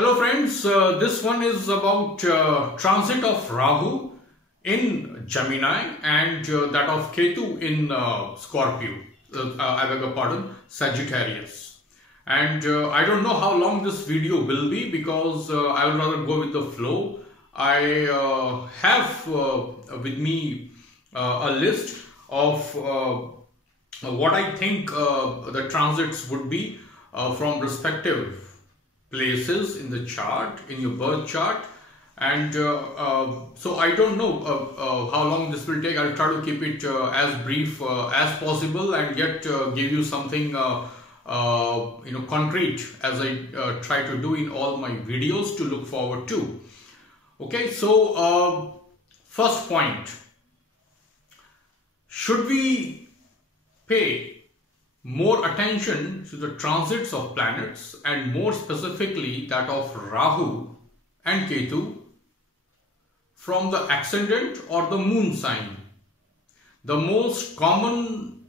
Hello friends, this one is about transit of Rahu in Gemini and that of Ketu in Scorpio, I beg your pardon, Sagittarius. And I don't know how long this video will be because I would rather go with the flow. I have with me a list of what I think the transits would be from respective places in the chart, in your birth chart, and so I don't know how long this will take. I'll try to keep it as brief as possible and yet give you something concrete as I try to do in all my videos to look forward to. Okay, so first point, should we pay more attention to the transits of planets and more specifically that of Rahu and Ketu from the ascendant or the moon sign? The most common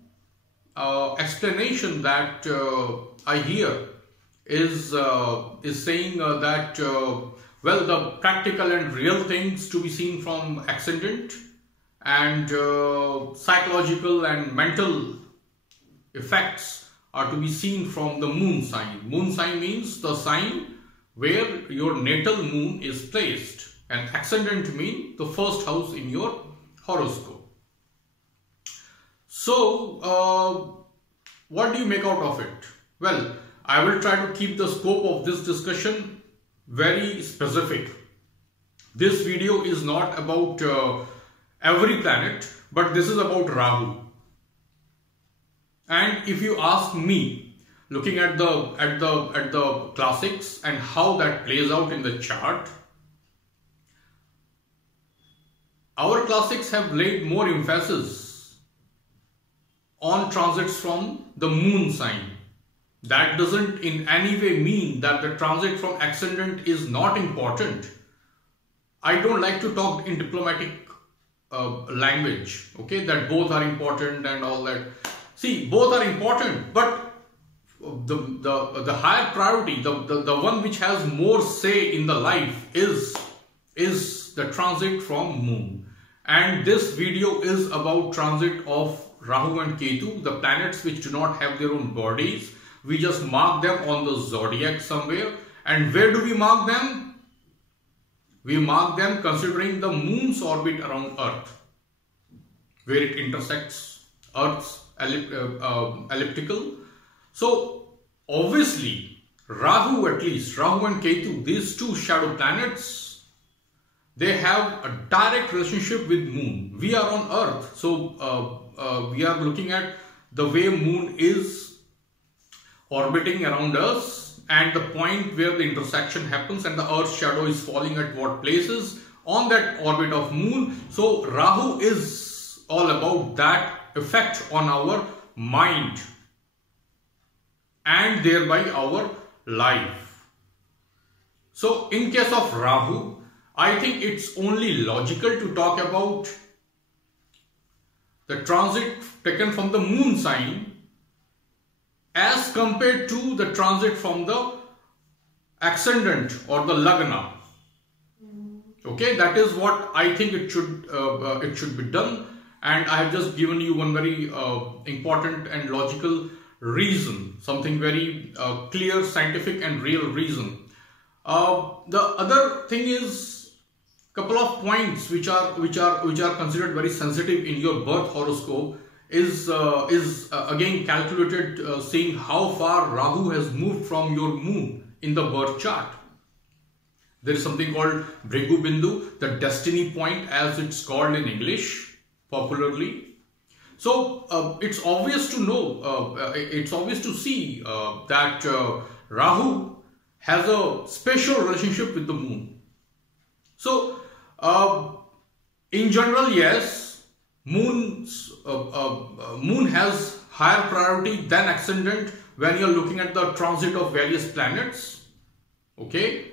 explanation that I hear is saying that well, the practical and real things to be seen from ascendant and psychological and mental effects are to be seen from the moon sign. Moon sign means the sign where your natal moon is placed, and ascendant means the first house in your horoscope. So what do you make out of it? Well, I will try to keep the scope of this discussion very specific. This video is not about every planet, but this is about Rahu. And if you ask me, looking at the classics and how that plays out in the chart, our classics have laid more emphasis on transits from the moon sign. That doesn't in any way mean that the transit from ascendant is not important. I don't like to talk in diplomatic language, okay, that both are important and all that. See, both are important, but the higher priority, the one which has more say in the life is the transit from moon. And this video is about transit of Rahu and Ketu, the planets which do not have their own bodies. We just mark them on the zodiac somewhere. And where do we mark them? We mark them considering the moon's orbit around Earth, where it intersects Earth's elliptical. So obviously Rahu, at least Rahu and Ketu, these two shadow planets, they have a direct relationship with moon. We are on Earth, so we are looking at the way moon is orbiting around us and the point where the intersection happens and the Earth's shadow is falling at what places on that orbit of moon. So Rahu is all about that effect on our mind and thereby our life. So in case of Rahu, I think it's only logical to talk about the transit taken from the moon sign as compared to the transit from the ascendant or the lagna. Okay, that is what I think it should be done. And I have just given you one very important and logical reason, something very clear, scientific and real reason. The other thing is a couple of points which are considered very sensitive in your birth horoscope is again calculated seeing how far Rahu has moved from your moon in the birth chart. There is something called Bhrigu Bindu, the destiny point as it's called in English popularly. So it's obvious to know, it's obvious to see that Rahu has a special relationship with the moon. So in general, yes, moon has higher priority than ascendant when you're looking at the transit of various planets, okay,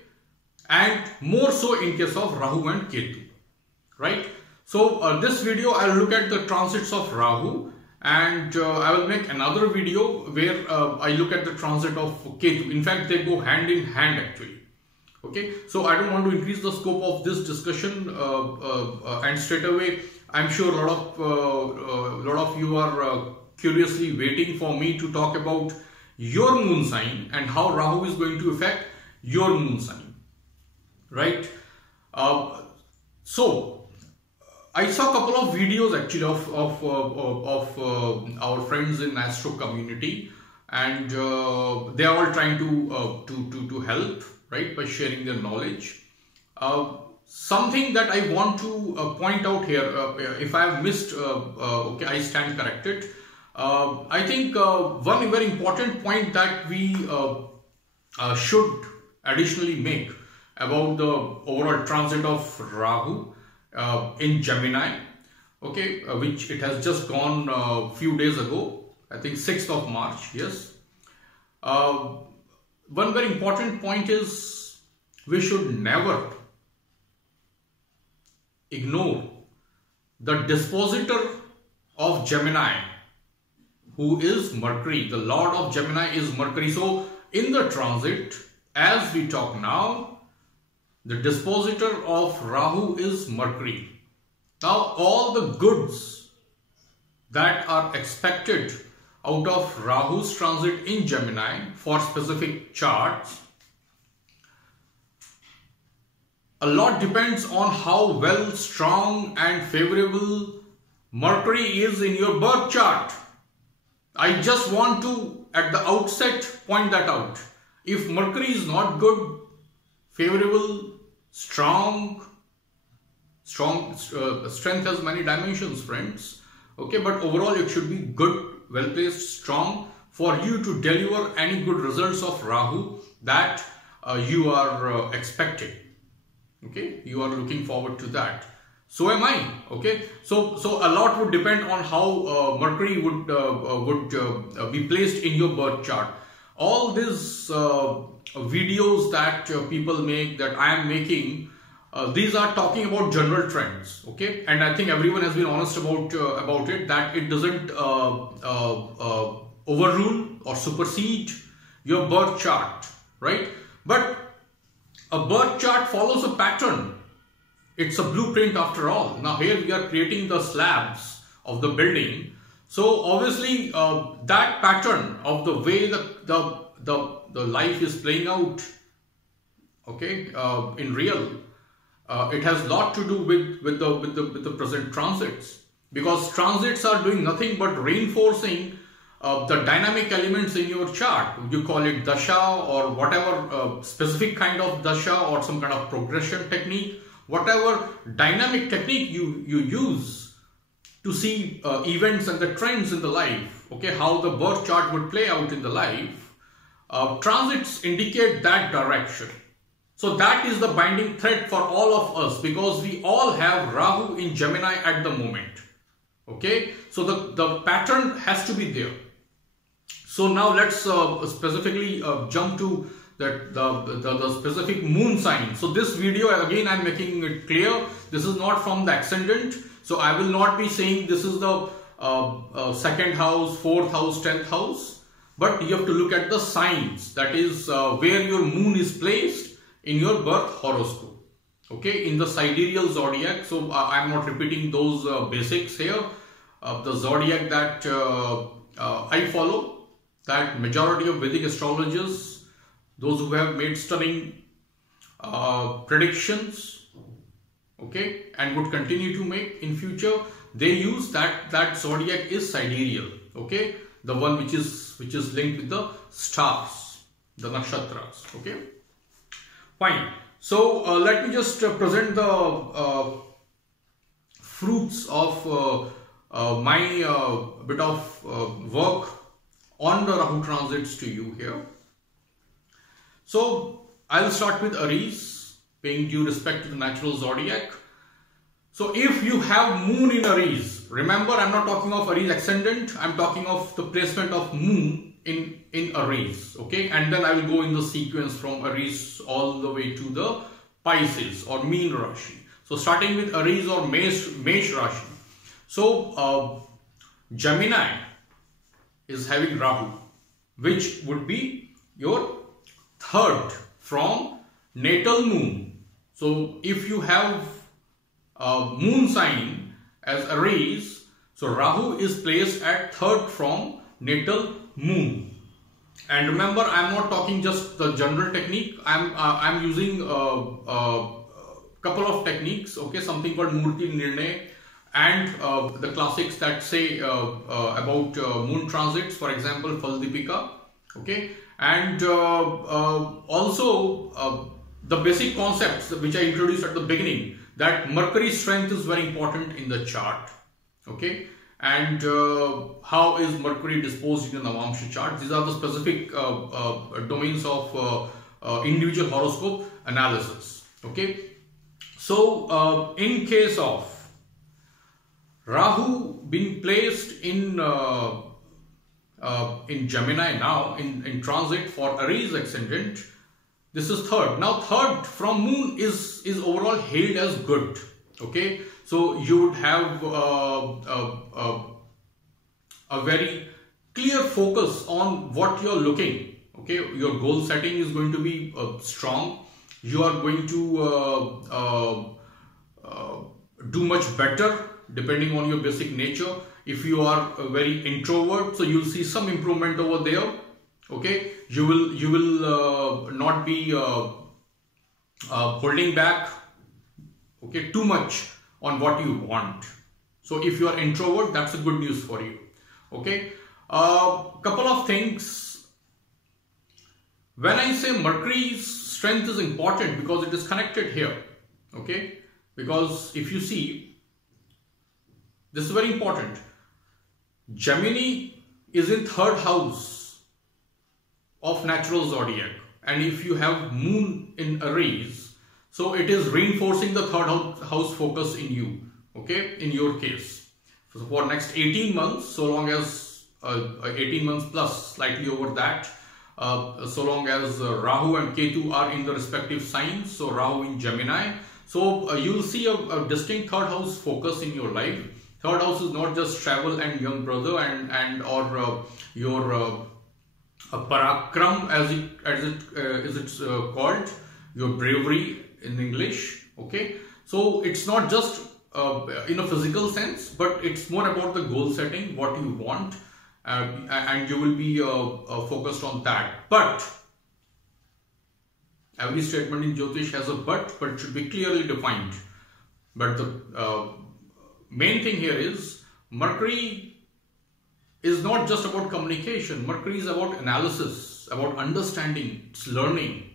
and more so in case of Rahu and Ketu, right? So this video I will look at the transits of Rahu, and I will make another video where I look at the transit of Ketu. In fact, they go hand in hand actually. Okay, so I don't want to increase the scope of this discussion, and straight away I'm sure a lot of you are curiously waiting for me to talk about your moon sign and how Rahu is going to affect your moon sign, right? So I saw a couple of videos actually of our friends in astro community, and they are all trying to help, right, by sharing their knowledge. Something that I want to point out here, if I have missed, okay, I stand corrected. I think one very important point that we should additionally make about the overall transit of Rahu in Gemini, okay, which it has just gone a few days ago, I think 6th of March, yes. One very important point is we should never ignore the dispositor of Gemini, who is Mercury. The Lord of Gemini is Mercury. So in the transit, as we talk now, the dispositor of Rahu is Mercury. Now all the goods that are expected out of Rahu's transit in Gemini for specific charts, a lot depends on how well, strong and favorable Mercury is in your birth chart. I just want to at the outset point that out. If Mercury is not good, favorable, strength has many dimensions, friends. Okay, but overall it should be good, well placed, strong for you to deliver any good results of Rahu that you are expecting. Okay, you are looking forward to that. So am I. Okay, so a lot would depend on how Mercury would be placed in your birth chart. All these videos that people make, that I am making, these are talking about general trends. Okay, and I think everyone has been honest about it, that it doesn't overrule or supersede your birth chart, right? But a birth chart follows a pattern. It's a blueprint after all. Now here we are creating the slabs of the building. So obviously that pattern of the way the life is playing out, okay, in real, it has a lot to do with the present transits, because transits are doing nothing but reinforcing the dynamic elements in your chart. You call it dasha or whatever specific kind of dasha or some kind of progression technique, whatever dynamic technique you use to see events and the trends in the life, okay, how the birth chart would play out in the life. Transits indicate that direction. So that is the binding thread for all of us, because we all have Rahu in Gemini at the moment. Okay, so the pattern has to be there. So now let's specifically jump to the specific moon sign. So this video, again, I'm making it clear, this is not from the ascendant. So I will not be saying this is the second house, fourth house, 10th house, but you have to look at the signs, that is where your moon is placed in your birth horoscope, okay, in the sidereal zodiac. So I'm not repeating those basics here. The zodiac that I follow, that majority of Vedic astrologers, those who have made stunning predictions, okay, and would continue to make in future, they use that zodiac is sidereal, okay, the one which is linked with the stars, the nakshatras, okay, fine. So let me just present the fruits of my bit of work on the Rahu transits to you here. So I'll start with Aries, paying due respect to the natural zodiac. So if you have moon in Aries, remember I'm not talking of Aries ascendant, I'm talking of the placement of moon in Aries, okay, and then I will go in the sequence from Aries all the way to the Pisces or mean Rashi. So starting with Aries or Mesh Rashi. So Gemini is having Rahu, which would be your third from natal moon. So if you have a moon sign as Aries, so Rahu is placed at third from natal moon. And remember, I'm not talking just the general technique. I'm using a couple of techniques. Okay, something called Murti Nirnay, and the classics that say about moon transits, for example, Faldipika. Okay, and also the basic concepts which I introduced at the beginning, that Mercury strength is very important in the chart. Okay, and how is Mercury disposed in the Navamsha chart? These are the specific domains of individual horoscope analysis. Okay, so in case of Rahu being placed in Gemini now in transit for Aries ascendant, this is third. Now third from moon is overall hailed as good. Okay, so you would have a very clear focus on what you're looking. Okay, your goal setting is going to be strong. You are going to do much better depending on your basic nature. If you are a very introvert, so you'll see some improvement over there. Okay, you will not be holding back, okay, too much on what you want. So if you are introvert, that's a good news for you. Okay, couple of things. When I say Mercury's strength is important, because it is connected here. Okay, because if you see, this is very important. Gemini is in third house of natural zodiac, and if you have moon in Aries, so it is reinforcing the third house focus in you. Okay, in your case, so for next 18 months, so long as 18 months plus, slightly over that, so long as Rahu and Ketu are in the respective signs, so Rahu in Gemini, so you will see a distinct third house focus in your life. Third house is not just travel and young brother and or your parakram, as it's called, your bravery in English. Okay, so it's not just in a physical sense, but it's more about the goal setting, what you want, and you will be focused on that. But every statement in Jyotish has a but it should be clearly defined. But the main thing here is Mercury is not just about communication. Mercury is about analysis, about understanding, it's learning.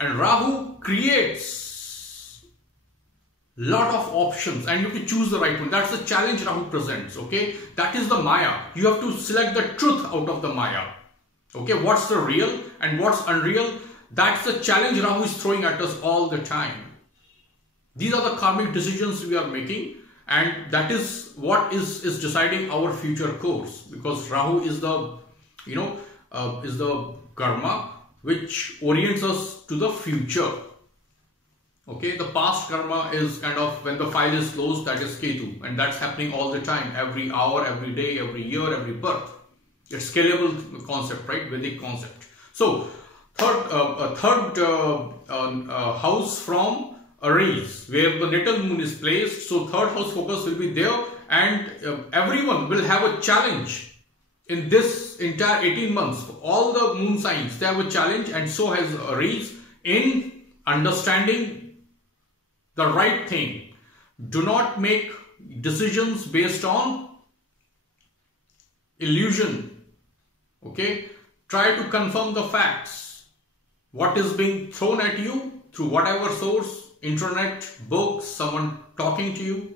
And Rahu creates lot of options, and you have to choose the right one. That's the challenge Rahu presents. Okay, that is the Maya. You have to select the truth out of the Maya. Okay, what's the real and what's unreal? That's the challenge Rahu is throwing at us all the time. These are the karmic decisions we are making, and that is what is deciding our future course, because Rahu is the, is the karma which orients us to the future. Okay, the past karma is kind of when the file is closed, that is Ketu, and that's happening all the time, every hour, every day, every year, every birth. It's scalable concept, right? Vedic concept. So third house from Aries, where the natal moon is placed, so third house focus will be there, and everyone will have a challenge in this entire 18 months. All the moon signs, they have a challenge, and so has Aries, in understanding the right thing. Do not make decisions based on illusion. Okay, try to confirm the facts. What is being thrown at you through whatever source, internet, books, someone talking to you.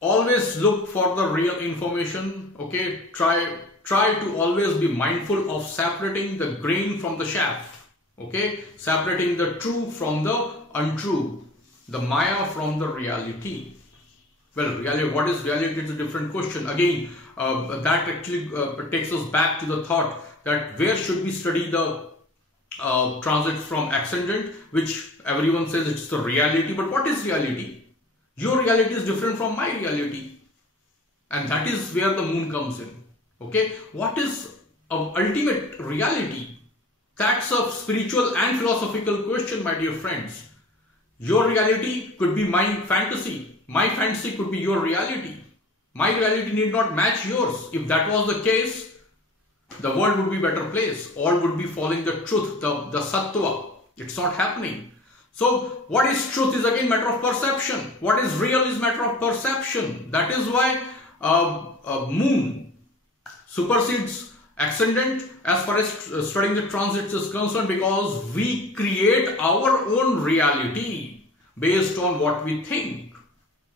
Always look for the real information. Okay, try to always be mindful of separating the grain from the chaff. Okay, separating the true from the untrue, the Maya from the reality. Well, reality, what is reality? It's a different question. Again, that actually takes us back to the thought that where should we study the transit from ascendant, which everyone says it's the reality. But what is reality? Your reality is different from my reality, and that is where the moon comes in. Okay, what is ultimate reality? That's a spiritual and philosophical question, my dear friends. Your reality could be my fantasy. My fantasy could be your reality. My reality need not match yours. If that was the case, the world would be a better place. All would be following the truth, the sattva. It's not happening. So what is truth is again matter of perception. What is real is matter of perception. That is why moon supersedes ascendant as far as studying the transits is concerned, because we create our own reality based on what we think.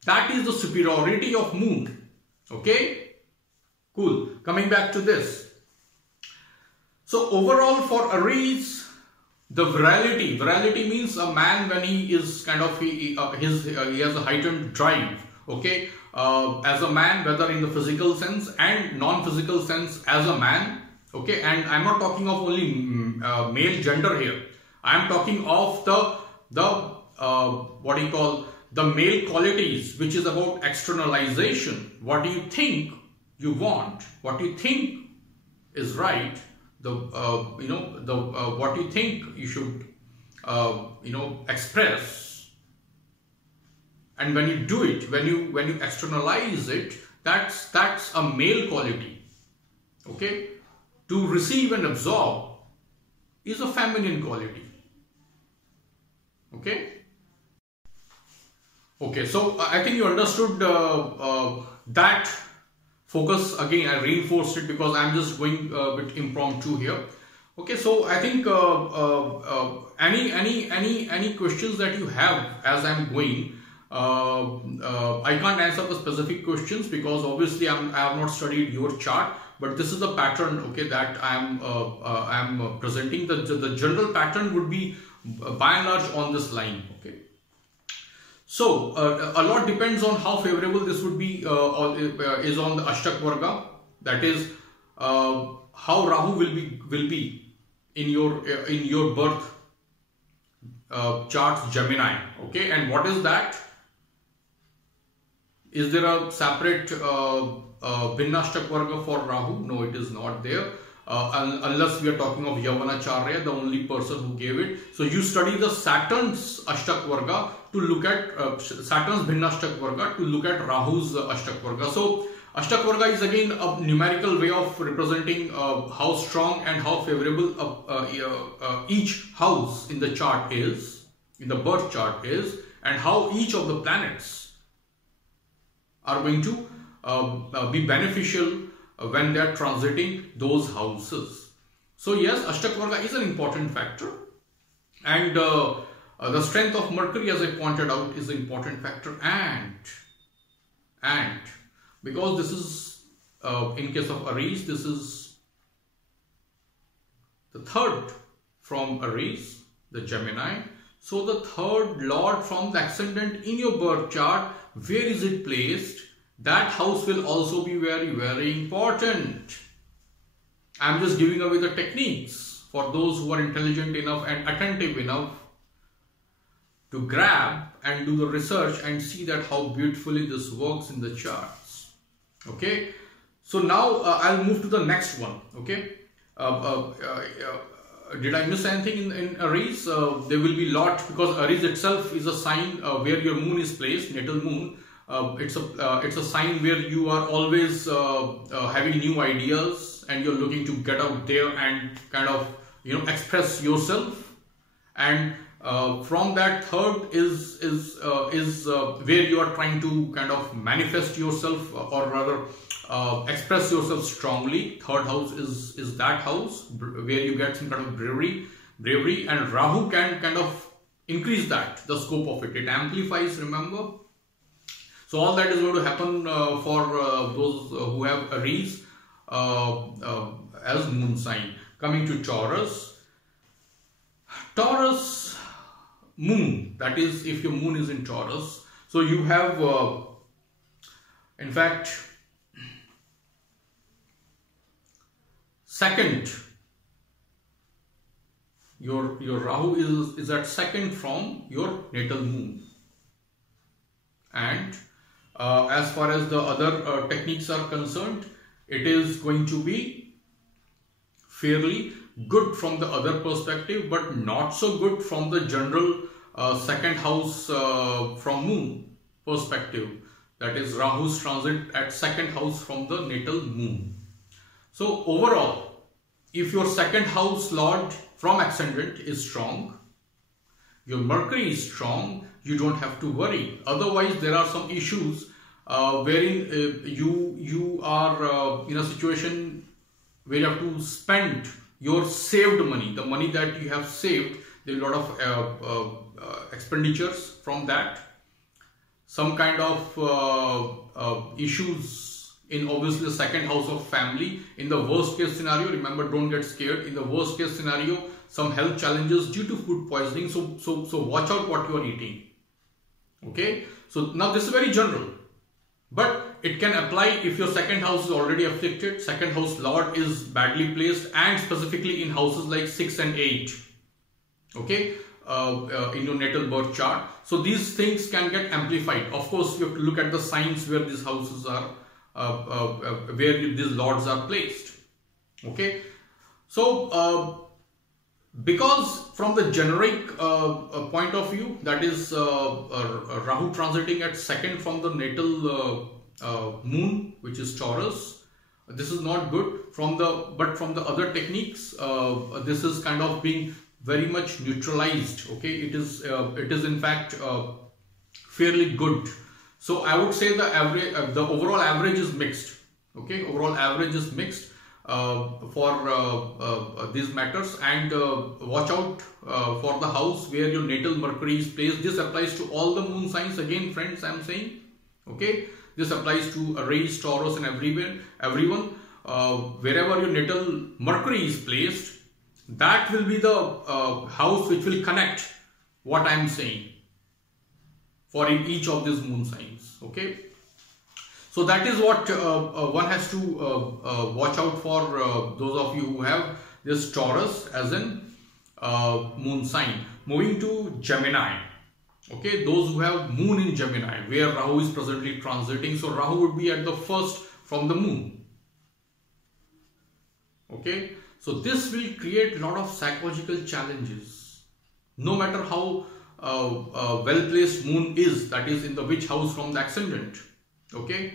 That is the superiority of moon. Okay, cool. Coming back to this. So overall for Aries, the virality means a man when he is kind of he has a heightened drive. Okay, as a man, whether in the physical sense and non-physical sense as a man. Okay, and I'm not talking of only male gender here. I'm talking of the what do you call, the male qualities, which is about externalization. What do you think you want? What do you think is right? What you think you should express, and when you do it, when you externalize it, that's a male quality. Okay, to receive and absorb is a feminine quality. Okay, so I think you understood that. Focus again, I reinforced it because I'm just going a bit impromptu here. Okay, so I think any questions that you have as I'm going, I can't answer the specific questions because obviously I have not studied your chart, but this is the pattern, okay, that I'm presenting. The general pattern would be by and large on this line. Okay. So a lot depends on how favorable this would be is on the Ashtak Varga. That is how Rahu will be in your birth charts Gemini. Okay, and what is that? Is there a separate Bhinnashtak Varga for Rahu? No, it is not there. Unless we are talking of Yavanacharya, the only person who gave it. So you study the Saturn's Ashtak Varga to look at Saturn's Bhinnashtak Varga to look at Rahu's Ashtak Varga. So Ashtak Varga is again a numerical way of representing how strong and how favorable each house in the chart is, in the birth chart is, and how each of the planets are going to be beneficial when they are transiting those houses. So yes, Ashtak Varga is an important factor, and the strength of Mercury, as I pointed out, is an important factor, and because this is in case of Aries, this is the third from Aries, the Gemini. So the third lord from the ascendant in your birth chart, where is it placed? That house will also be very, very important. I'm just giving away the techniques for those who are intelligent enough and attentive enough to grab and do the research and see that how beautifully this works in the charts. Okay, so now I'll move to the next one. Okay, did I miss anything in Aries? There will be a lot, because Aries itself is a sign where your moon is placed, natal moon. It's a sign where you are always having new ideas, and you're looking to get out there and kind of express yourself. And from that, third is where you are trying to kind of manifest yourself, or rather express yourself strongly. Third house is that house where you get some kind of bravery, and Rahu can kind of increase that, the scope of it. It amplifies, remember. So all that is going to happen for those who have Aries as moon sign. Coming to Taurus. Taurus moon, that is if your moon is in Taurus. So you have, in fact, second, your Rahu is at second from your natal moon. And as far as the other techniques are concerned, it is going to be fairly good from the other perspective, but not so good from the general second house from moon perspective. That is Rahu's transit at second house from the natal moon. So overall, if your second house lord from ascendant is strong, your Mercury is strong, you don't have to worry. Otherwise, there are some issues wherein you are in a situation where you have to spend your saved money, the money that you have saved. There are a lot of expenditures from that. Some kind of issues in obviously the second house of family. In the worst case scenario, remember, don't get scared. In the worst case scenario, some health challenges due to food poisoning. So watch out what you are eating. Okay. So now this is very general, but it can apply if your second house is already afflicted, second house lord is badly placed, and specifically in houses like 6 and 8. Okay. In your natal birth chart. So these things can get amplified. Of course, you have to look at the signs where these houses are, where these lords are placed. Okay. So because from the generic point of view, that is Rahu transiting at second from the natal moon, which is Taurus, this is not good. But from the other techniques, this is kind of being very much neutralized. Okay, it is in fact fairly good. So I would say the average, the overall average is mixed. Okay, overall average is mixed for these matters. And watch out for the house where your natal Mercury is placed. This applies to all the moon signs. Again, friends, I am saying. Okay, this applies to Aries, Taurus, and everyone. Wherever your natal Mercury is placed, that will be the house which will connect what I am saying for each of these moon signs. Okay, so that is what one has to watch out for, those of you who have this Taurus as in moon sign. Moving to Gemini. Okay, those who have moon in Gemini, where Rahu is presently transiting. So Rahu would be at the first from the moon. Okay. So this will create a lot of psychological challenges. No matter how well-placed moon is, that is in the which house from the ascendant. Okay,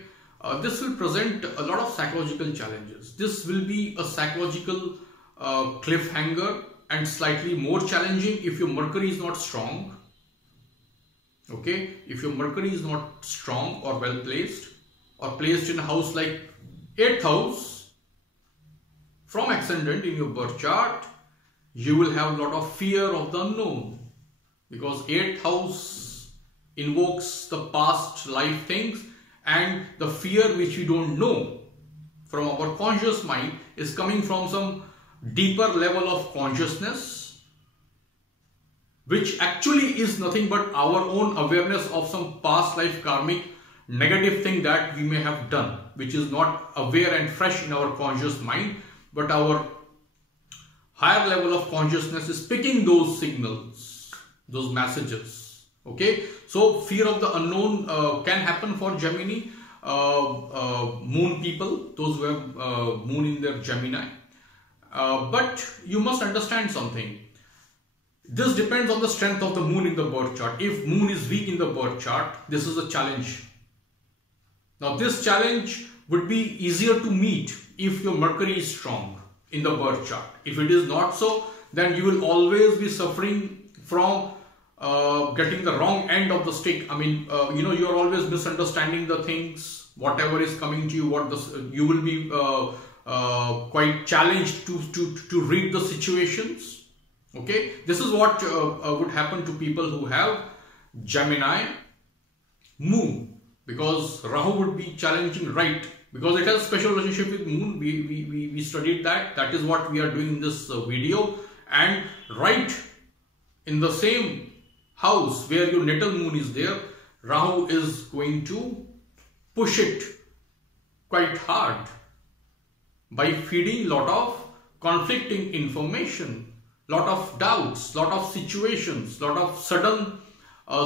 this will present a lot of psychological challenges. This will be a psychological cliffhanger and slightly more challenging if your Mercury is not strong. Okay, if your Mercury is not strong or well-placed, or placed in a house like 8th house from ascendant in your birth chart, you will have a lot of fear of the unknown, because 8th house invokes the past life things, and the fear which we don't know from our conscious mind is coming from some deeper level of consciousness, which actually is nothing but our own awareness of some past life karmic negative thing that we may have done, which is not aware and fresh in our conscious mind. But our higher level of consciousness is picking those signals, those messages. Okay, so fear of the unknown can happen for Gemini moon people, those who have moon in their Gemini. But you must understand something. This depends on the strength of the moon in the birth chart. If moon is weak in the birth chart, this is a challenge. Now this challenge would be easier to meet if your Mercury is strong in the birth chart. If it is not so, then you will always be suffering from getting the wrong end of the stick. I mean, you are always misunderstanding the things, whatever is coming to you, you will be quite challenged to read the situations. Okay, this is what would happen to people who have Gemini moon, because Rahu would be challenging, right? Because it has a special relationship with moon. We studied that. That is what we are doing in this video. And right in the same house where your natal moon is there, Rahu is going to push it quite hard by feeding lot of conflicting information, lot of doubts, lot of situations, lot of sudden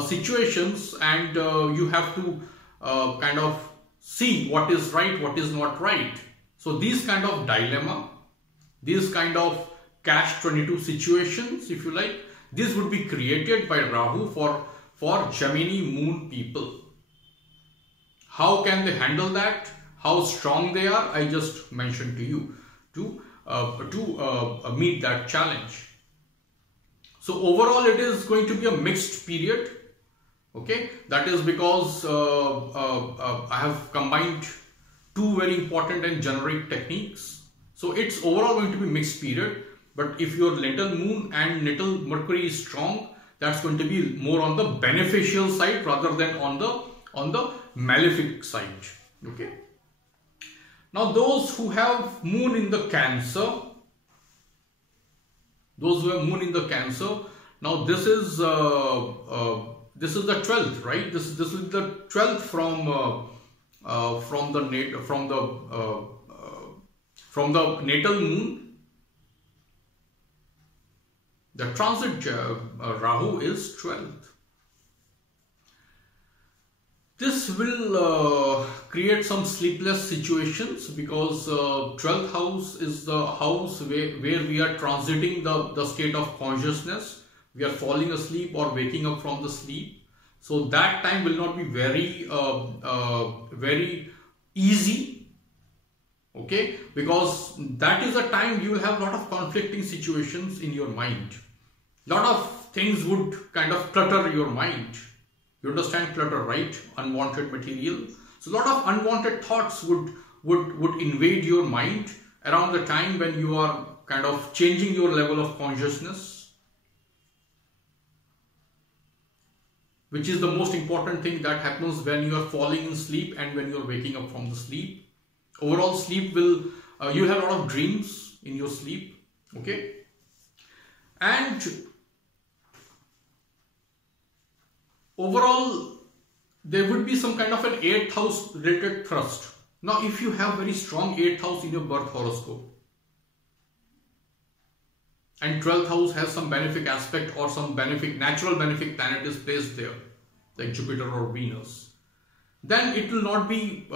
situations, and you have to kind of see what is right, what is not right. So these kind of dilemma, these kind of catch-22 situations, if you like. This would be created by Rahu for Gemini moon people. How can they handle that? How strong they are? I just mentioned to you to meet that challenge. So overall, it is going to be a mixed period. Okay, that is because I have combined two very important and generic techniques. So it's overall going to be mixed period. But if your natal moon and natal Mercury is strong, that's going to be more on the beneficial side rather than on the malefic side. Okay. Now those who have moon in the Cancer, now this is the 12th, right? This is the 12th from the natal moon. The transit Rahu is 12th. This will create some sleepless situations because 12th house is the house where we are transiting the state of consciousness. We are falling asleep or waking up from the sleep. So that time will not be very easy. Okay, because that is a time you will have a lot of conflicting situations in your mind. Lot of things would kind of clutter your mind. You understand clutter, right? Unwanted material. So a lot of unwanted thoughts would invade your mind around the time when you are kind of changing your level of consciousness, which is the most important thing that happens when you are falling in sleep and when you are waking up from the sleep. Overall, sleep will, you have a lot of dreams in your sleep. Okay. And overall, there would be some kind of an 8th house related thrust. Now, if you have very strong 8th house in your birth horoscope and 12th house has some benefic aspect or some natural benefic planet is placed there, like Jupiter or Venus, then it will not be,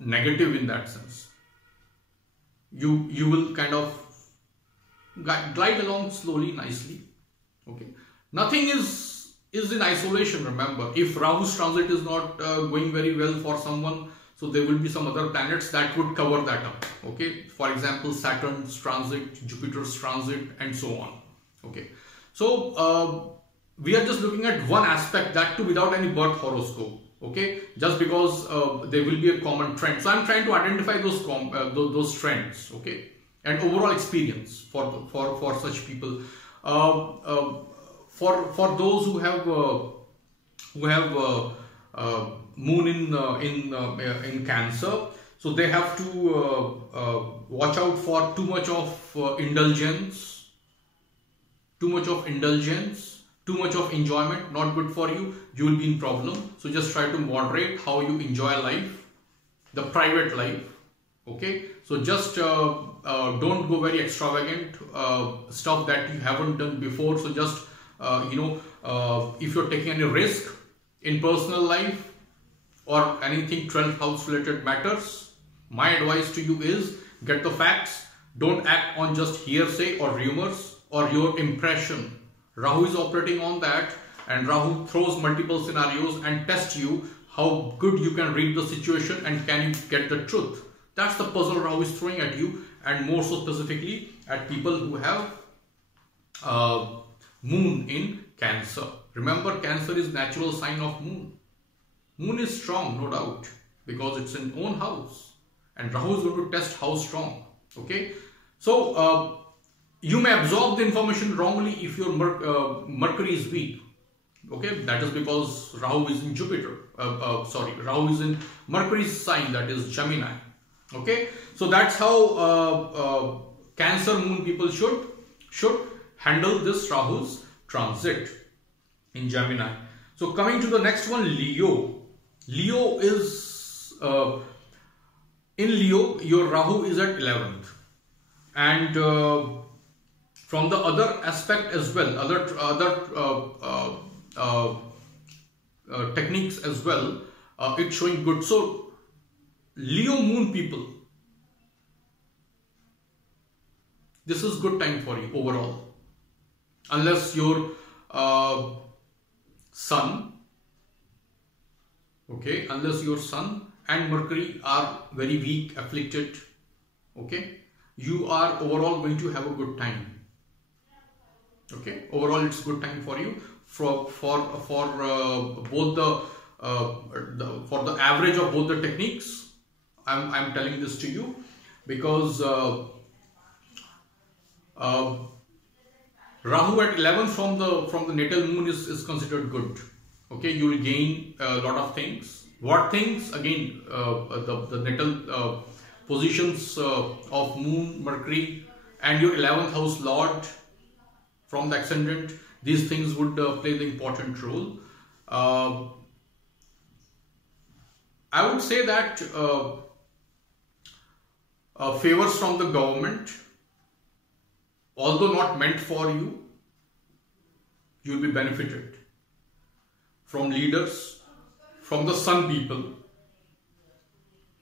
negative in that sense. You will kind of glide along slowly, nicely. Okay. Nothing is in isolation, remember. If Rahu's transit is not going very well for someone, so there will be some other planets that would cover that up. Okay. For example, Saturn's transit, Jupiter's transit, and so on. Okay. So, we are just looking at one aspect, that too without any birth horoscope. Okay. Just because there will be a common trend. So, I'm trying to identify those trends. Okay. And overall experience for such people. For those who have moon in Cancer, so they have to watch out for too much of indulgence, too much of enjoyment, not good for you. You will be in problem. So just try to moderate how you enjoy life, the private life. Okay, so just don't go very extravagant stuff that you haven't done before. So just if you're taking any risk in personal life or anything 12th house related matters, my advice to you is get the facts. Don't act on just hearsay or rumors or your impression. Rahu is operating on that, and Rahu throws multiple scenarios and tests you how good you can read the situation and can you get the truth. That's the puzzle Rahu is throwing at you, and more so specifically at people who have moon in Cancer. Remember, Cancer is natural sign of moon. Moon is strong, no doubt, because it's in own house, and Rahu is going to test how strong. Okay, so you may absorb the information wrongly if your Mercury is weak. Okay, that is because Rahu is in Rahu is in Mercury's sign, that is Gemini. Okay, so that's how Cancer moon people should handle this Rahu's transit in Gemini. So coming to the next one, Leo. Leo is in Leo, your Rahu is at 11th, and from the other aspect as well, other techniques as well, it's showing good. So Leo moon people, This is good time for you overall. Unless your Sun, okay, unless your Sun and Mercury are very weak, afflicted, okay, you are overall going to have a good time. Okay, overall it's good time for you for both for the average of both the techniques. I'm telling this to you because Rahu at 11 from the natal moon is considered good. Okay, you will gain a lot of things. What things? Again, the natal positions of moon, Mercury, and your 11th house lord from the ascendant. These things would play the important role. I would say that favors from the government, although not meant for you, you will be benefited from leaders, from the Sun people.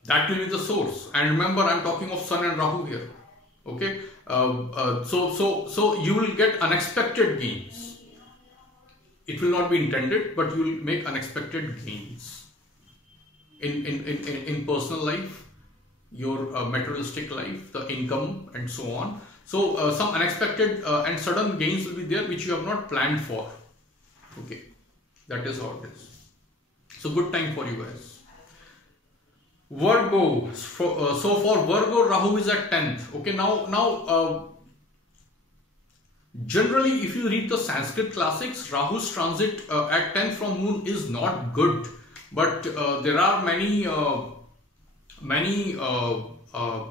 That will be the source. And remember, I'm talking of Sun and Rahu here. Okay, so you will get unexpected gains. It will not be intended, but you will make unexpected gains in personal life, your materialistic life, the income, and so on. So some unexpected and sudden gains will be there which you have not planned for. Okay, that is how it is. So good time for you guys. Virgo. So for Virgo, Rahu is at 10th. Okay, now generally if you read the Sanskrit classics, Rahu's transit at 10th from moon is not good. But there are many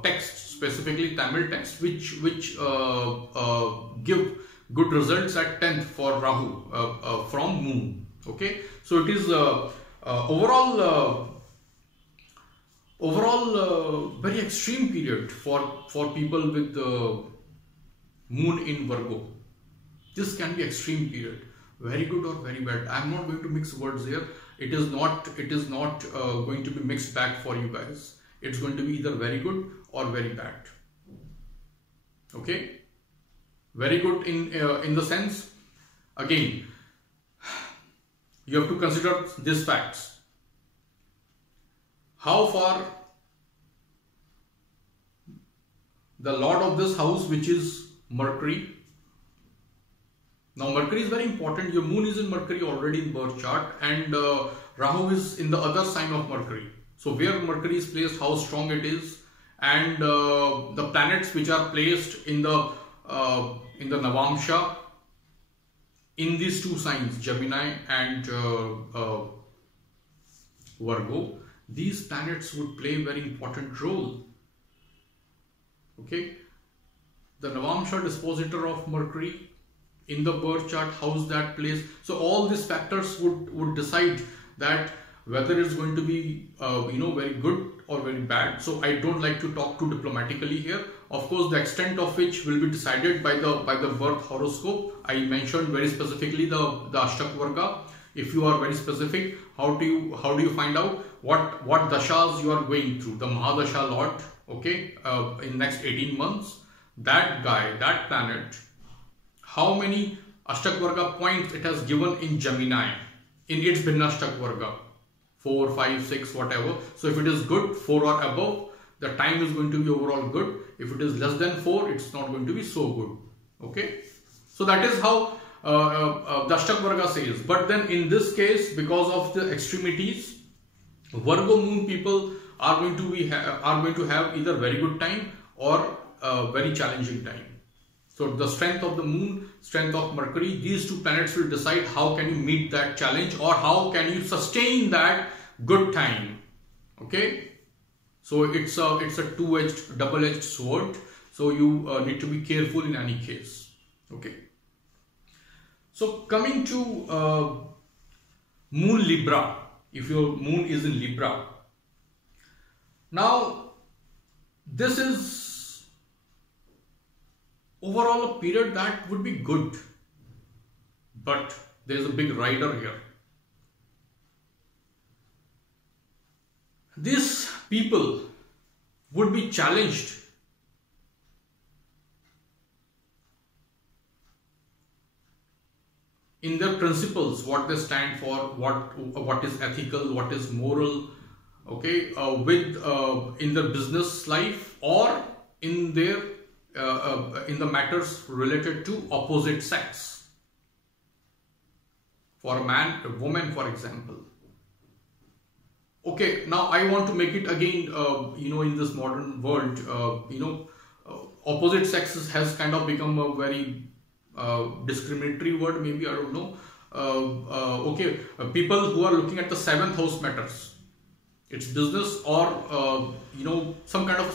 texts, specifically Tamil texts, which give good results at 10th for Rahu from moon. Okay, so it is overall very extreme period for people with moon in Virgo. This can be extreme period, very good or very bad. I am not going to mix words here. It is not going to be mixed back for you guys. It's going to be either very good or very bad. Okay, very good in the sense, again, you have to consider these facts. How far the lord of this house, which is Mercury. Now Mercury is very important. Your moon is in Mercury already in birth chart, and Rahu is in the other sign of Mercury. So where Mercury is placed, how strong it is, and the planets which are placed in the Navamsha in these two signs, Gemini and Virgo, these planets would play a very important role. Okay, the Navamsha dispositor of Mercury in the birth chart, how's that place? So all these factors would decide that whether it's going to be very good or very bad. So I don't like to talk too diplomatically here. Of course, the extent of which will be decided by the birth horoscope. I mentioned very specifically the Ashtak Varga. If you are very specific, how do you find out what dashas you are going through? The Mahadasha Lord, okay, in next 18 months, that guy, that planet, how many Ashtak Varga points it has given in Gemini, in its Bhinnashtak Varga, 4, 5, 6, whatever. So if it is good, 4 or above, the time is going to be overall good. If it is less than 4, it's not going to be so good. Okay, so that is how the Ashtak Varga says. But then in this case, because of the extremities, Virgo moon people are going to have either very good time or very challenging time. So the strength of the moon, strength of Mercury, these two planets will decide how can you meet that challenge or how can you sustain that good time. Okay, so it's a two-edged, double-edged sword. So you need to be careful in any case. Okay. So coming to moon Libra, if your moon is in Libra, now this is overall a period that would be good, but there is a big rider here. These people would be challenged in their principles, what they stand for, what is ethical, what is moral, okay, in their business life or in their in the matters related to opposite sex. For a man, a woman, for example. Okay, now I want to make it again, in this modern world, opposite sexes has kind of become a very discriminatory word, maybe, I don't know. People who are looking at the 7th house matters. It's business or, some kind of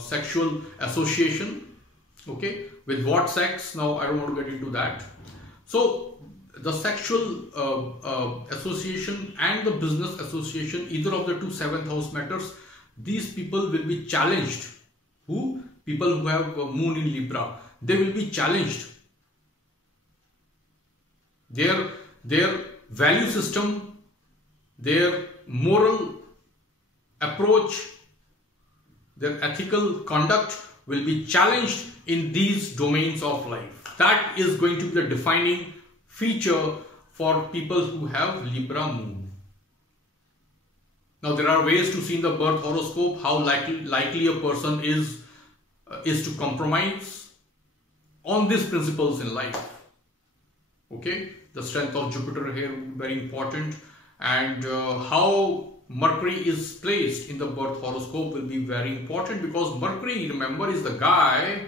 sexual association. Okay, with what sex? Now, I don't want to get into that. So, the sexual association and the business association, either of the two 7th house matters, these people will be challenged. Who? People who have a moon in Libra. They will be challenged. Their value system, their moral approach, their ethical conduct will be challenged in these domains of life. That is going to be the defining feature for people who have Libra moon. Now there are ways to see in the birth horoscope how likely a person is to compromise on these principles in life. Okay, the strength of Jupiter here will be very important, and how Mercury is placed in the birth horoscope will be very important, because Mercury, remember, is the guy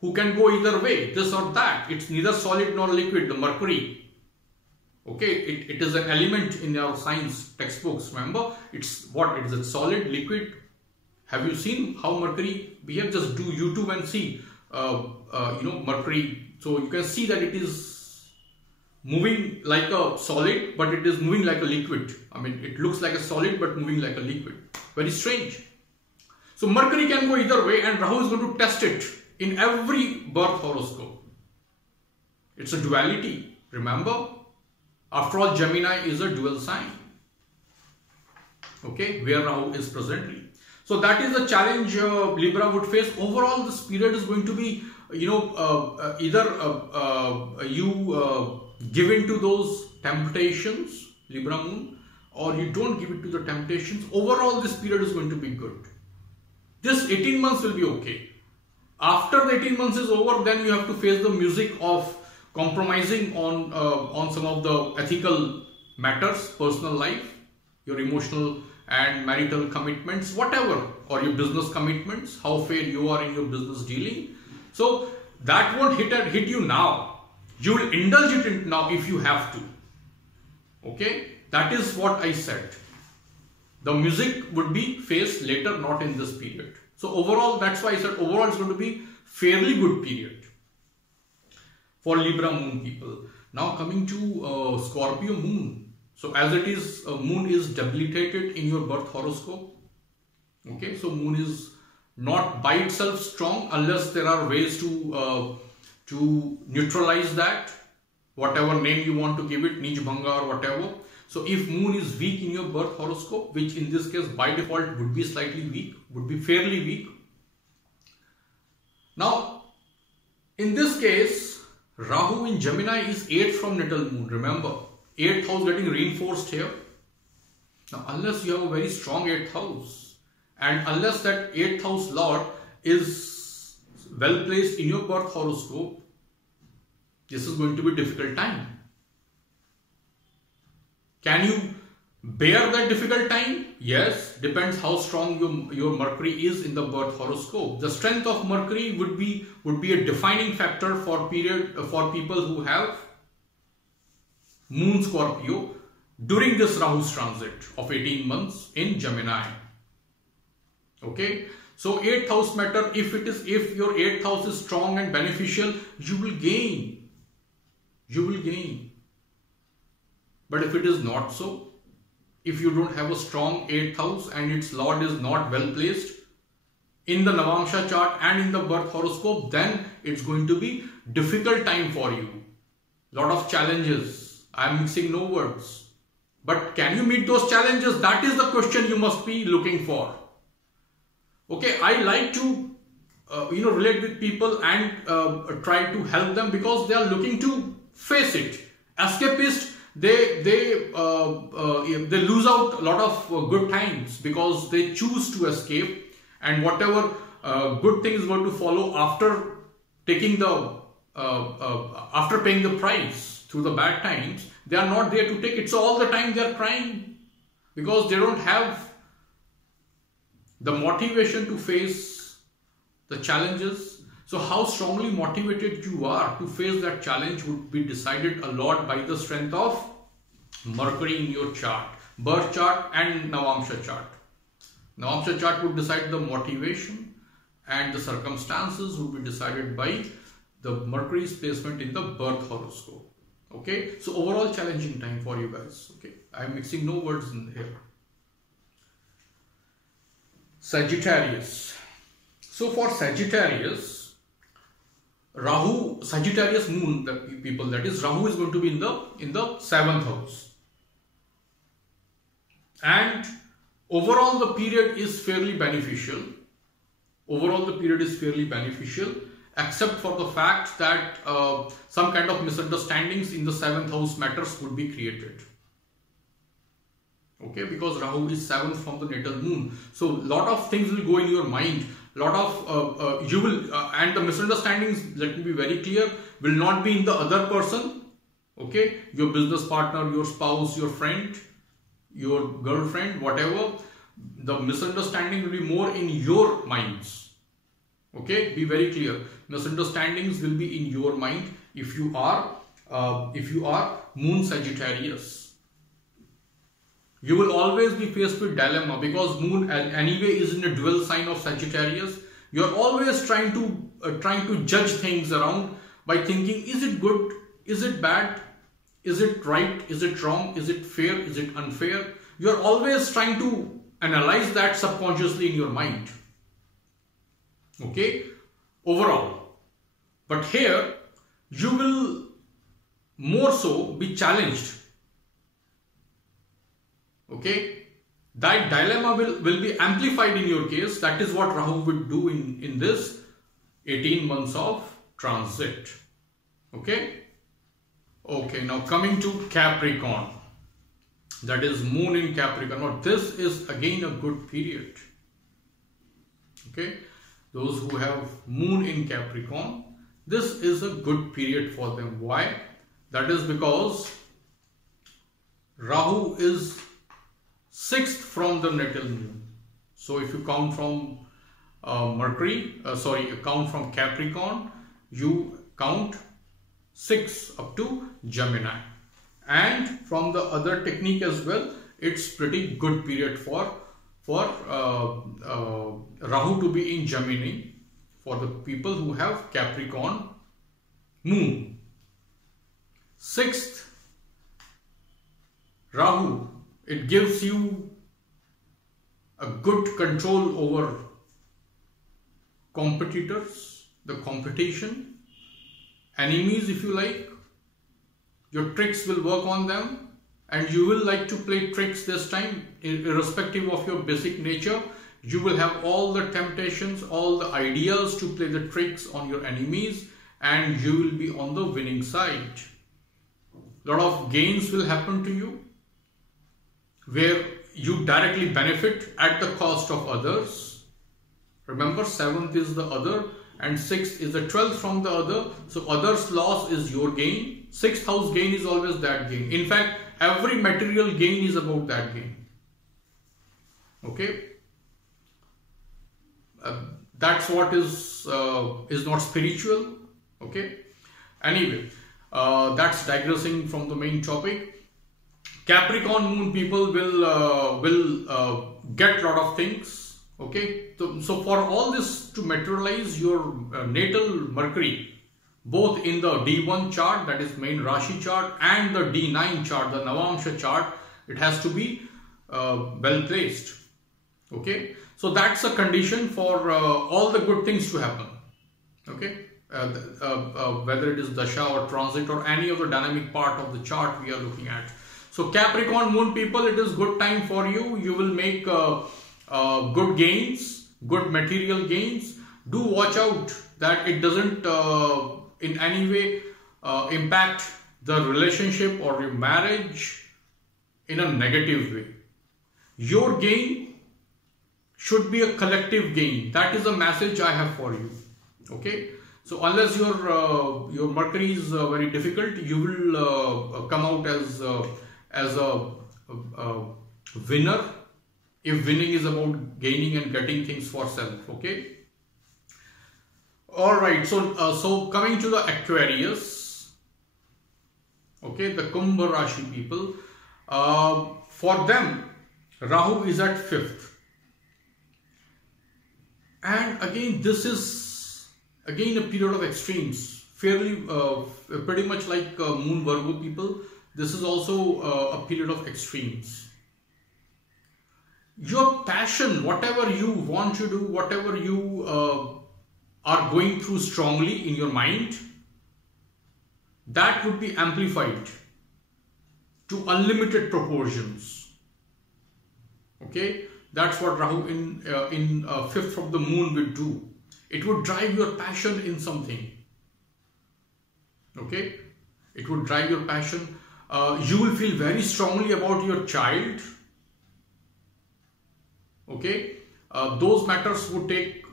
who can go either way, this or that. It's neither solid nor liquid, the Mercury. Okay, it is an element in our science textbooks, remember? It's what? Is it solid, liquid? Have you seen how Mercury behaves? Just do YouTube and see, Mercury. So you can see that it is moving like a solid, but it is moving like a liquid. I mean, it looks like a solid, but moving like a liquid. Very strange. So Mercury can go either way, and Rahu is going to test it in every birth horoscope. It's a duality, remember? After all, Gemini is a dual sign. Okay, where Rahu is presently. So that is the challenge Libra would face. Overall, this period is going to be, either you give in to those temptations, Libra moon, or you don't give it to the temptations. Overall, this period is going to be good. This 18 months will be okay. After the 18 months is over, then you have to face the music of compromising on some of the ethical matters, personal life, your emotional and marital commitments, whatever, or your business commitments, how fair you are in your business dealing. So that won't hit you now. You will indulge it now if you have to. Okay, that is what I said. The music would be faced later, not in this period. So overall, that's why I said overall it's going to be fairly good period for Libra moon people. Now coming to Scorpio moon. So as it is, moon is debilitated in your birth horoscope. Okay, so moon is not by itself strong unless there are ways to neutralize that, whatever name you want to give it, Nij Bhanga or whatever. So if moon is weak in your birth horoscope, which in this case by default would be slightly weak, would be fairly weak. Now, in this case, Rahu in Gemini is 8th from Natal Moon. Remember, 8th house getting reinforced here. Now, unless you have a very strong 8th house, and unless that 8th house Lord is well placed in your birth horoscope, this is going to be a difficult time. Can you bear that difficult time? Yes, depends how strong your Mercury is in the birth horoscope. The strength of Mercury would be a defining factor for people who have Moon Scorpio during this Rahu's transit of 18 months in Gemini. Okay, so 8th house matter. If your 8th house is strong and beneficial, you will gain. You will gain. But if it is not so, if you don't have a strong 8th house and its Lord is not well placed in the Navamsha chart and in the birth horoscope, then it's going to be difficult time for you. Lot of challenges. I am mixing no words. But can you meet those challenges? That is the question you must be looking for. Okay, I like to relate with people and try to help them because they are looking to face it. Escapists, they lose out a lot of good times because they choose to escape, and whatever good things were to follow after taking the after paying the price through the bad times, they are not there to take it. So all the time they are crying because they don't have the motivation to face the challenges. So how strongly motivated you are to face that challenge would be decided a lot by the strength of Mercury in your chart, birth chart and Navamsha chart. Navamsha chart would decide the motivation, and the circumstances would be decided by the Mercury's placement in the birth horoscope. Okay, so overall challenging time for you guys. Okay, I'm mixing no words in here. Sagittarius. So for Sagittarius, Rahu, Sagittarius moon, the people, that is, Rahu is going to be in the 7th house, and overall the period is fairly beneficial. Overall the period is fairly beneficial, except for the fact that some kind of misunderstandings in the 7th house matters would be created. Okay, because Rahu is 7th from the natal moon, so a lot of things will go in your mind. Lot of you will and the misunderstandings, let me be very clear, will not be in the other person. Okay, your business partner, your spouse, your friend, your girlfriend, whatever. The misunderstanding will be more in your minds. Okay, be very clear. Misunderstandings will be in your mind if you are moon Sagittarius. You will always be faced with dilemma because moon anyway is in a dual sign of Sagittarius. You are always trying to judge things around by thinking, is it good, is it bad, is it right, is it wrong, is it fair, is it unfair? You are always trying to analyze that subconsciously in your mind. Okay, overall. But here you will more so be challenged. Okay, that dilemma will be amplified in your case. That is what Rahu will do in this 18 months of transit. Okay. Okay, now coming to Capricorn. That is moon in Capricorn. Now this is again a good period. Okay, those who have moon in Capricorn, this is a good period for them. Why? That is because Rahu is 6th from the natal moon. So if you count from count from Capricorn, you count 6 up to Gemini. And from the other technique as well, it's pretty good period for Rahu to be in Gemini for the people who have Capricorn moon. 6th Rahu, it gives you a good control over competitors, the competition, enemies if you like. Your tricks will work on them and you will like to play tricks this time, irrespective of your basic nature. You will have all the temptations, all the ideas to play the tricks on your enemies, and you will be on the winning side. A lot of gains will happen to you, where you directly benefit at the cost of others. Remember, 7th is the other and 6th is the 12th from the other. So others' loss is your gain. 6th house gain is always that gain. In fact, every material gain is about that gain. Okay. That's what is not spiritual. Okay. Anyway, that's digressing from the main topic. Capricorn moon people will get a lot of things. Okay, so for all this to materialize, your natal Mercury, both in the D1 chart, that is main Rashi chart, and the D9 chart, the Navamsha chart, it has to be well placed. Okay, so that's a condition for all the good things to happen. Okay, whether it is dasha or transit or any other dynamic part of the chart we are looking at. So Capricorn moon people, it is good time for you. You will make good gains, good material gains. Do watch out that it doesn't in any way impact the relationship or your marriage in a negative way. Your gain should be a collective gain. That is the message I have for you. Okay. So unless your Mercury is very difficult, you will come out as a winner. If winning is about gaining and getting things for self. Okay. All right. So coming to the Aquarius. Okay, the Kumbh Rashi people. For them, Rahu is at 5th. And again, this is again a period of extremes. Fairly, pretty much like Moon Virgo people. This is also a period of extremes. Your passion, whatever you want to do, whatever you are going through strongly in your mind, that would be amplified to unlimited proportions. Okay, that's what Rahu in 5th of the moon would do. It would drive your passion in something. Okay, it would drive your passion. You will feel very strongly about your child. Okay, those matters would take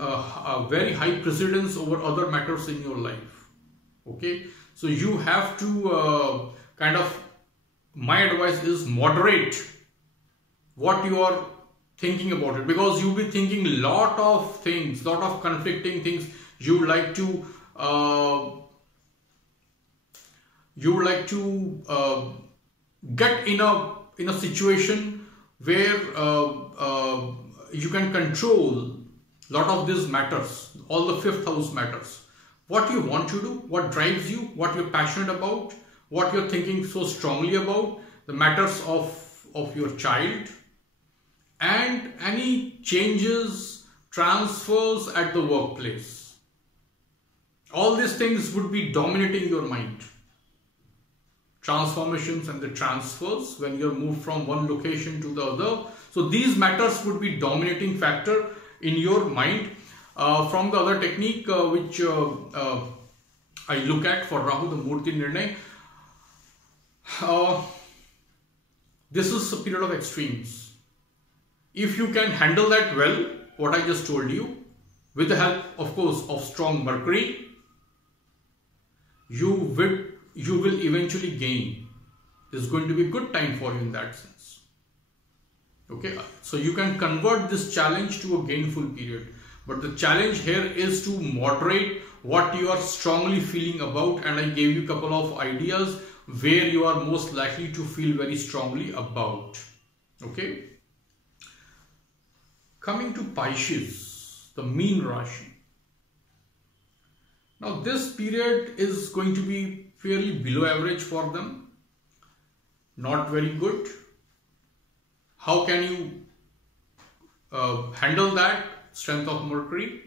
a very high precedence over other matters in your life. Okay, so you have to kind of, my advice is moderate what you are thinking about it, because you'll be thinking lot of things, lot of conflicting things. You would like to get in a situation where you can control lot of these matters, all the 5th house matters. What you want to do, what drives you, what you're passionate about, what you're thinking so strongly about, the matters of your child, and any changes, transfers at the workplace. All these things would be dominating your mind. Transformations and the transfers when you're moved from one location to the other. So these matters would be dominating factor in your mind. From the other technique which I look at for Rahu, the Murti Nirnay, this is a period of extremes. If you can handle that well, what I just told you, with the help, of course, of strong Mercury, you will eventually gain. It's going to be a good time for you in that sense. Okay, so you can convert this challenge to a gainful period. But the challenge here is to moderate what you are strongly feeling about, and I gave you a couple of ideas where you are most likely to feel very strongly about. Okay. Coming to Pisces, the Mean Rashi. Now this period is going to be fairly below average for them. Not very good. How can you handle that strength of Mercury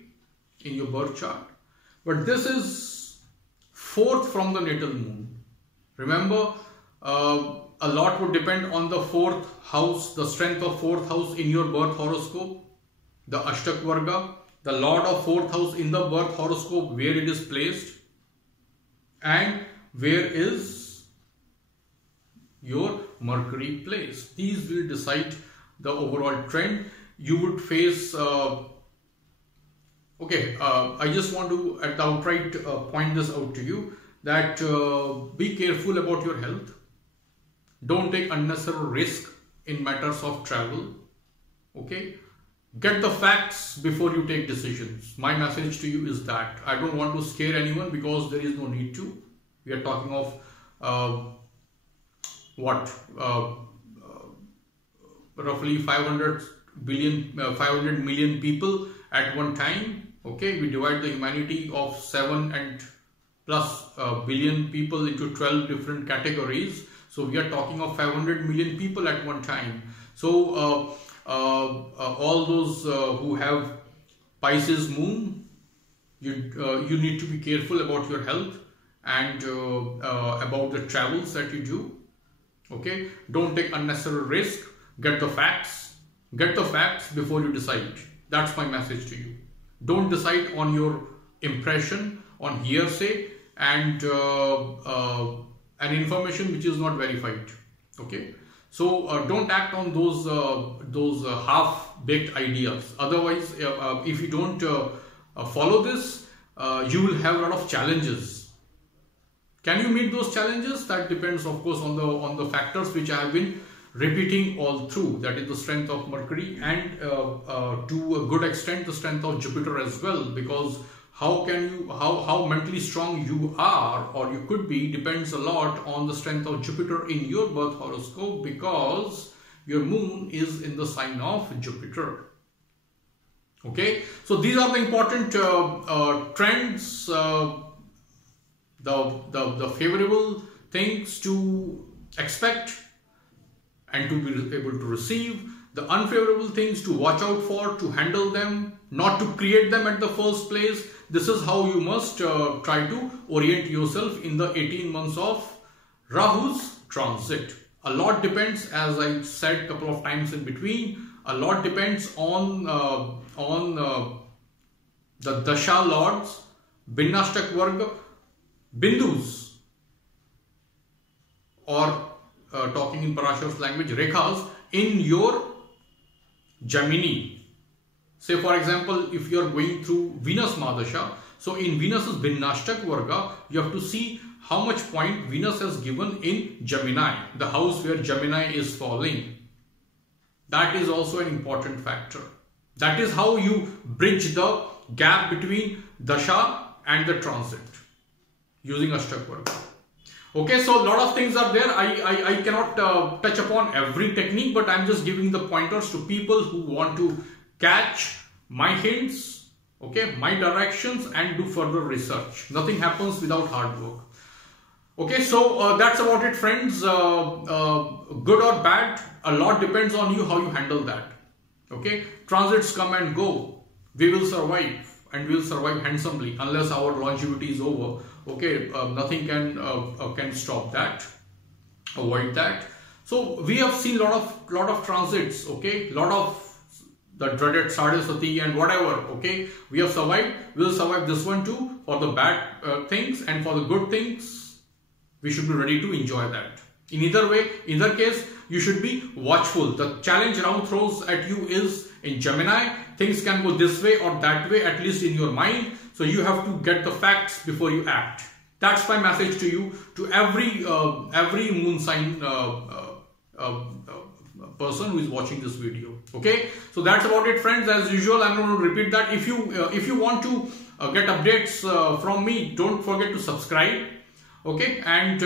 in your birth chart? But this is 4th from the natal moon. Remember, a lot would depend on the 4th house, the strength of 4th house in your birth horoscope, the Ashtak Varga, the Lord of 4th house in the birth horoscope, where it is placed, and where is your Mercury placed. These will decide the overall trend. You would face I just want to at the outright point this out to you, that be careful about your health. Don't take unnecessary risk in matters of travel. Okay, get the facts before you take decisions. My message to you is that I don't want to scare anyone, because there is no need to. We are talking of roughly 500 million people at one time. Okay, we divide the humanity of 7 and plus billion people into 12 different categories. So we are talking of 500 million people at one time. So all those who have Pisces moon, you need to be careful about your health and about the travels that you do. Okay, don't take unnecessary risk. Get the facts before you decide. That's my message to you. Don't decide on your impression, on hearsay, and and information which is not verified. Okay, so don't act on those half-baked ideas. Otherwise, if you don't follow this, you will have a lot of challenges. Can you meet those challenges? That depends, of course, on the factors which I have been repeating all through. That is the strength of Mercury, and to a good extent the strength of Jupiter as well. Because how mentally strong you are or you could be depends a lot on the strength of Jupiter in your birth horoscope, because your moon is in the sign of Jupiter. Okay, so these are the important trends, the favorable things to expect and to be able to receive, the unfavorable things to watch out for, to handle them, not to create them at the first place. This is how you must try to orient yourself in the 18 months of Rahu's transit. A lot depends, as I said a couple of times in between, a lot depends on the Dasha Lords, Binnashtak Varga, Bindus, or talking in Parashar's language, Rekhas in your Gemini. Say for example, if you are going through Venus Mahadasha, so in Venus's Binnashtak Varga, you have to see how much point Venus has given in Gemini, the house where Gemini is falling. That is also an important factor. That is how you bridge the gap between Dasha and the transit using Ashtak Varga. Okay, so a lot of things are there. I cannot touch upon every technique, but I'm just giving the pointers to people who want to catch my hints, okay, my directions, and do further research. Nothing happens without hard work. Okay, so that's about it, friends. Good or bad, a lot depends on you how you handle that. Okay, transits come and go. We will survive, and we will survive handsomely unless our longevity is over. Okay, nothing can stop that, avoid that. So we have seen lot of transits. Okay, lot of the dreaded Sadhasati and whatever. Okay, we have survived. We will survive this one too. For the bad things and for the good things, we should be ready to enjoy that. In either way, either case, you should be watchful. The challenge Rahu throws at you is in Gemini. Things can go this way or that way, at least in your mind. So you have to get the facts before you act. That's my message to you, to every moon sign person who is watching this video. Okay, so that's about it, friends. As usual, I'm going to repeat that. If you want to get updates from me, don't forget to subscribe. Okay, and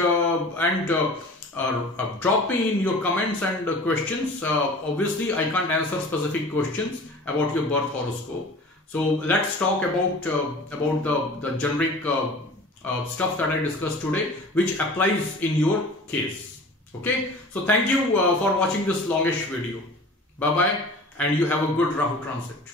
drop me in your comments and questions. Obviously, I can't answer specific questions about your birth horoscope. So let's talk about the generic stuff that I discussed today, which applies in your case. Okay, so thank you for watching this longish video. Bye bye, and you have a good Rahu transit.